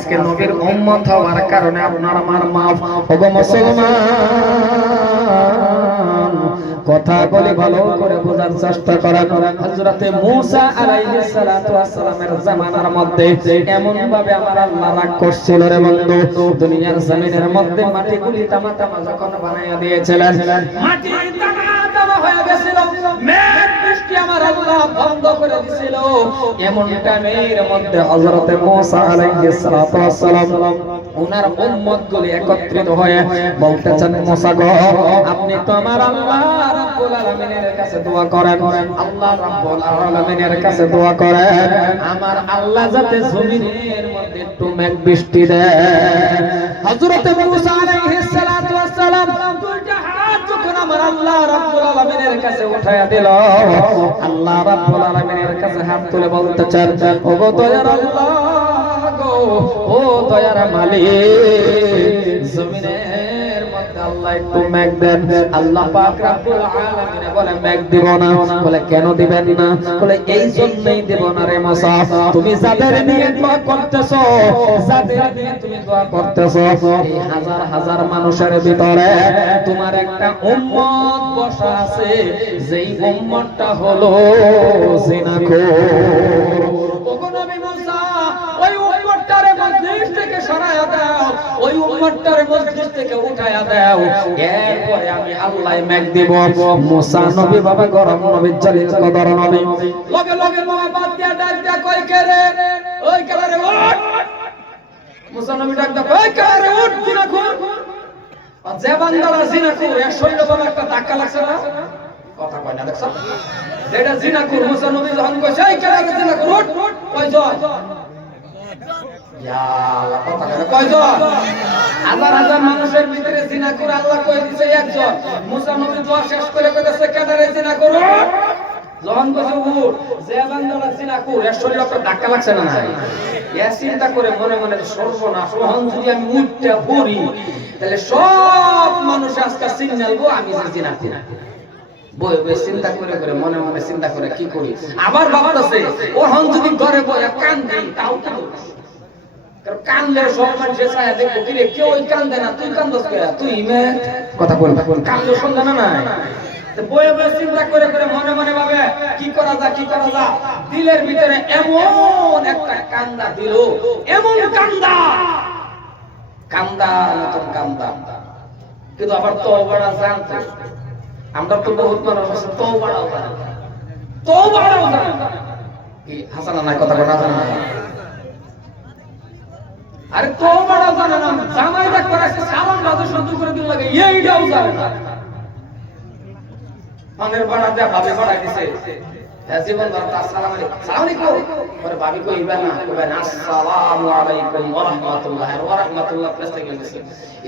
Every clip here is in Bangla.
আজকে নবীর উম্মত হওয়ার কারণে আপনার আমার মাফ। ওগো মুসলমান, কথাগুলি ভালো করে বোঝার চেষ্টা করেন। হযরতে মূসা আলাইহিস সালাতু ওয়াস সালামের জামানার মধ্যে এমন ভাবে আমার আল্লাহ রাগ করছিল রে বন্ধু, দুনিয়ার জমিনের মধ্যে মাটিগুলি তামা তামা যখন বানাইয়া দিয়েছিলেন, মাটি তামা তামা হয়ে গেছিল, মেঘ বৃষ্টি আমার আল্লাহ বন্ধ করে দিয়েছিল। এমন টাইমের মধ্যে হযরতে মূসা আলাইহিস সালাতু ওয়াস সালাম ওনার উম্মতগুলি একত্রিত হয়ে বলতেছেন, মূসা গো, আপনি তো আমার আল্লাহ রাব্বুল আলামিনের কাছে দোয়া করেন, আল্লাহ রাব্বুল আলামিনের কাছে দোয়া করেন আমার আল্লাহ যাতে জমিনের মধ্যে একটু মেঘ বৃষ্টি দেয়। হযরতে মূসা আলাইহিস সালাতু ওয়াস সালাম দুইটা হাত যখন আমার আল্লাহ রাব্বুল আলামিনের কাছে উঠায়া দিল, আল্লাহ রাব্বুল আলামিনের কাছে হাত তুলে বলতেছেন, ওগো দয়ার আল্লাহ গো, ও দয়ার মালিক, জমিনের মধ্যে আল্লাহ একটু মেঘ দেন। আল্লাহ পাক রব্বুল আলামিন বলে, মেঘ দিব না। বলে, কেন দিবেন না? বলে, এই জন্যই দেব না রে মূসা, তুমি যাদের নিয়ে দোয়া করতেছো, যাদের নিয়ে তুমি দোয়া করতেছো, এই হাজার হাজার মানুষের ভিতরে তোমার একটা উম্মত বসা আছে, যেই উম্মতটা হলো জিনাখোর। ওগো নবী মূসা, ওই উম্মতটারে মজলিস থেকে সরায়া দাও, ওই উম্মতটারে মজলিস থেকে উঠায়া দাও, এরপরে আমি আল্লাহ মেঘ দেব। মূসা নবী বাবা গরম নবী, জলিল কদর নবী, লগে লগে বাবা বাদ দিয়া ডাক দিয়া কই কে রে, ওই কে রে, ওঠ। মূসা নবী ডাক দিয়া কই কে রে, ওঠ জিনাখোর। আর যে বান্দারা জিনাখোর, এর শরীরে বাবা একটা ধাক্কা লাগছে না, কথা কয় না, দেখছ যেটা জিনাখোর। মূসা নবী যখন কইছে, এই কে রে জিনাখোর, ওঠ, কই জন, ইয়া আল্লাহ, কথা কয় কই জন, হাজার হাজার মানুষের ভিতরে জিনাখোর আল্লাহ কই দিছে একজন। মূসা নবী দোয়া শেষ করে কইতেছে, কে রে জিনাখোর, যখন কইছে উঠ, যে বান্দারা জিনাখোর, এর শরীরে একটা ধাক্কা লাগছে না, নাই এ চিন্তা করে মনে মনে, সর্বনাশ, ওহন যদি আমি উঠতে পড়ি তাহলে সব মানুষ আজকে চিনালবো আমি যে জিনাখোর। বই বই চিন্তা করে করে মনে মনে চিন্তা করে কি করি, আবার ভাবতেছে ওহন যদি ঘরে বয়ে কান্দে তাও কি করব, কারণ কান্দলে সব মানুষ ছায়া দেখবো, কি রে কেউ কান্দে না, তুই কান্দস কে, তুই মে কথা বল, কান্দলে সন্ধান না নাই। বয়ে বয়ে চিন্তা করে করে মনে মনে ভাবে কি করা যায়, কি করা যায়। দিলের ভিতরে এমন একটা কান্দা দিল, এমন কান্দা, কান্দা মতন কান্দা, কিন্তু আবার তওবাটা জানতো। আমরা তো বহুত মানুষ আছে তওবাটাও জানে না, তওবাটাও জানে না, কি হাসান না কথা বলা জানে না। আরে তওবাটাও জানে না, জামাই দেখ করাছে সালাম বাজে সহ্য করে দিল লাগে, এইটাও জানে না। মানের বাড়া দেয়া ভাবে বাড়া দিছে, জীবন ধর আসসালামু আলাইকুম, আসসালামু আলাইকুম, পরে ভাবি কইবা না, কইবা না আসসালামু আলাইকুম ওয়া রাহমাতুল্লাহি ওয়া রাহমাতুল্লাহ প্লাস থেকে গেছে।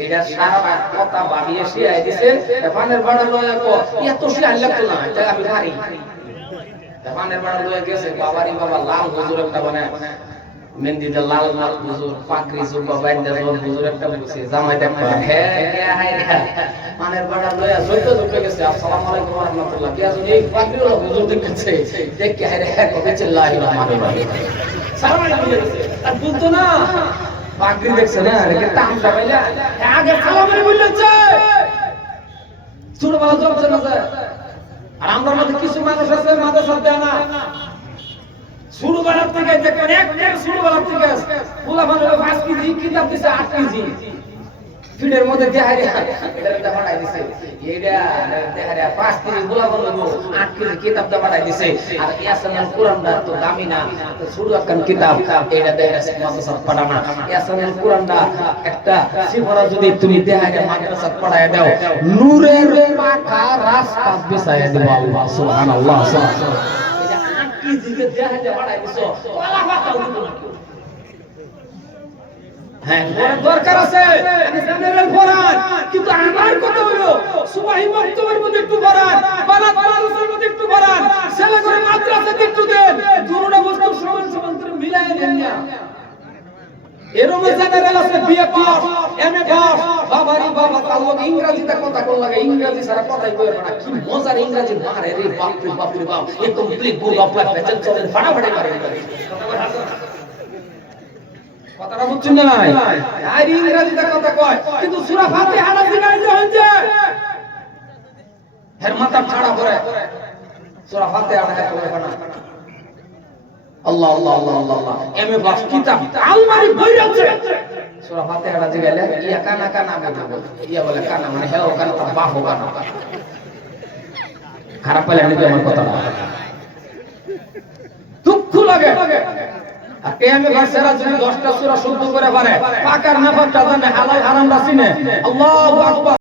এটা সারা কথা ভাবি এসে আই দিছে, মানের বাড়া লয়া কো এত সে আল্লাহ তো না, এটা আমি পারি। মানের বাড়া লয়া গেছে, বাবারি বাবা লাল হুজুর একটা বানায়, মেহেন্দিতে লাল লাল হুজুর, পাগড়ি জুব্বা বাইন্দা জল হুজুর একটা বসে, জামাই দেখো হে কে হায়রা, মানের বাড়া লয়া জইতো জুটে গেছে, আসসালামু আলাইকুম ওয়া রাহমাতুল্লাহ, কি আছেন এই পাগড়ি ওলা হুজুর দেখছে, দেখ কে হায়রা কবে চিল্লাহি রহমানুর রহিম, সালাম আলাইকুম বলেছে। আর বলতো না পাগড়ি দেখছে না, রেকে তামসা পাইলা আগে সালাম আলাইকুম বলেছে, ছোট বড় জব জানা যায়। আর আমরার মধ্যে কিছু মানুষ আছে মাদ্রাসা দেয় না, শুরু বেলার থেকে দেখবেন এক শুরু বেলার থেকে পোলা মানে 5 কেজি কিতাব দিছে 8 কেজি ফিডের মধ্যে দেহারে এটা বাড়াই দিছে, এইটা দেহারে 5 কেজি পোলা বললো 8 কেজি কিতাব দা বাড়াই দিছে। আর ইয়াসানুল কুরআনটা তো দামি না, তো শুরু আকান কিতাব এইটা দেহারে মাদ্রাসা পড়ানা, ইয়াসানুল কুরআনটা একটা সিফরা যদি তুমি দেহারে মাদ্রাসা পড়ায় দাও, নূরের পাখা রাস্তা বিছায়া দিবা, আল্লাহ সুবহানাল্লাহ সুবহানাল্লাহ। দরকার আছে আমি জেনারেল পড়ান, কিন্তু আমার কথা হলো সুবহি বক্তব্যের মধ্যে একটু পড়ান, বালাত মাদ্রাসার মধ্যে একটু পড়ান, ছেলে করে মাদ্রাসাতে একটু দেন, দুটোটা বস্তু সমান সমান করে মিলায় দেন না। এরকম জেনারেল আছে বিএ পাস, এমএ পাস, বাবারি বাবা তাও ইংরেজিতে কথা কোন লাগে, ইংরেজি সারা কথাই কইবে না, কি মজার ইংরেজি মারে রে, বাপ রে বাপ রে বাপ, এই কমপ্লিট বুক আপলা পেছন চলে ফাটাফাটি করে কথাটা বুঝছেন না নাই? আর ইংরেজিতে কথা কয় কিন্তু সূরা ফাতিহাটা শিখাইতে হইছে এর মাথা ছাড়া করে সূরা ফাতিহাটা করে না। আল্লাহ আল্লাহ আল্লাহ আল্লাহ এমএ বাস কিতাব আলমারি বই আছে সূরা ফাতিহাটা জিগাইলে ইয়া কানা কানা বলে ইয়া বলে কানা মানে হেও কানা তার বাপ কানা খারাপ পালে আমি আমার কথাটা দুঃখ লাগে। আর এমএ বাসেরা যদি 10টা সূরা শুদ্ধ করে পারে পাকার নাফাকটা জানে হালাল হারামটা চিনে আল্লাহু আকবার।